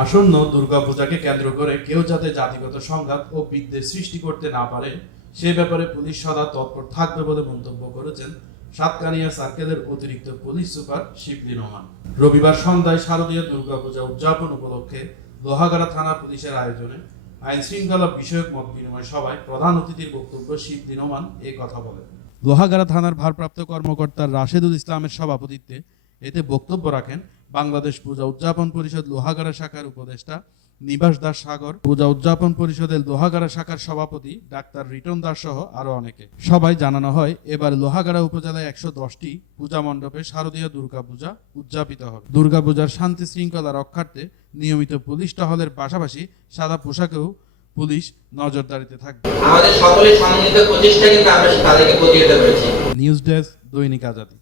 আসন্ন দুর্গাপূজাকে কেন্দ্র করে কেউ যাতে জাতিগত সংঘাত ও বিদ্বেষ সৃষ্টি করতে না পারে সে ব্যাপারে পুলিশ সদা তৎপর থাকবে বলে মন্তব্য করেছেন সাতকানিয়া সার্কেলের অতিরিক্ত পুলিশ সুপার শিবলি নোমান। রবিবার সন্ধ্যায় শারদীয় দুর্গাপূজা উদযাপন উপলক্ষে লোহাগাড়া থানা পুলিশের আয়োজনে আইন শৃঙ্খলা বিষয়ক মত বিনিময় সভায় প্রধান অতিথির বক্তব্য শিবলি নোমান এই কথা বলেন। লোহাগাড়া থানার ভারপ্রাপ্ত কর্মকর্তা রাশেদুল ইসলামের সভাপতিত্বে এতে বক্তব্য রাখেন বাংলাদেশ পূজা উদযাপন পরিষদ লোহাগাড়া শাখার উপদেষ্টা নিবাস দাস সাগর, পূজা উদযাপন পরিষদের লোহাগাড়া শাখার সভাপতি ডাক্তার রিটন দাস সহ আরো অনেকে। সবাই জানানো হয় এবার লোহাগাড়া উপজেলায় 110টি পূজা মণ্ডপে শারদীয় দুর্গাপূজা উদযাপিত হবে। দুর্গাপূজার শান্তি শৃঙ্খলা রক্ষার্থে নিয়মিত পুলিশ টহলের পাশাপাশি সাদা পোশাকেও পুলিশ নজরদারিতে থাকবে। আমাদের সকলের সম্মিলিত প্রচেষ্টা কিন্তু আমরা তাদেরকে প্রতিহত করেছি। নিউজ ডেস্ক, দৈনিক আজাদী।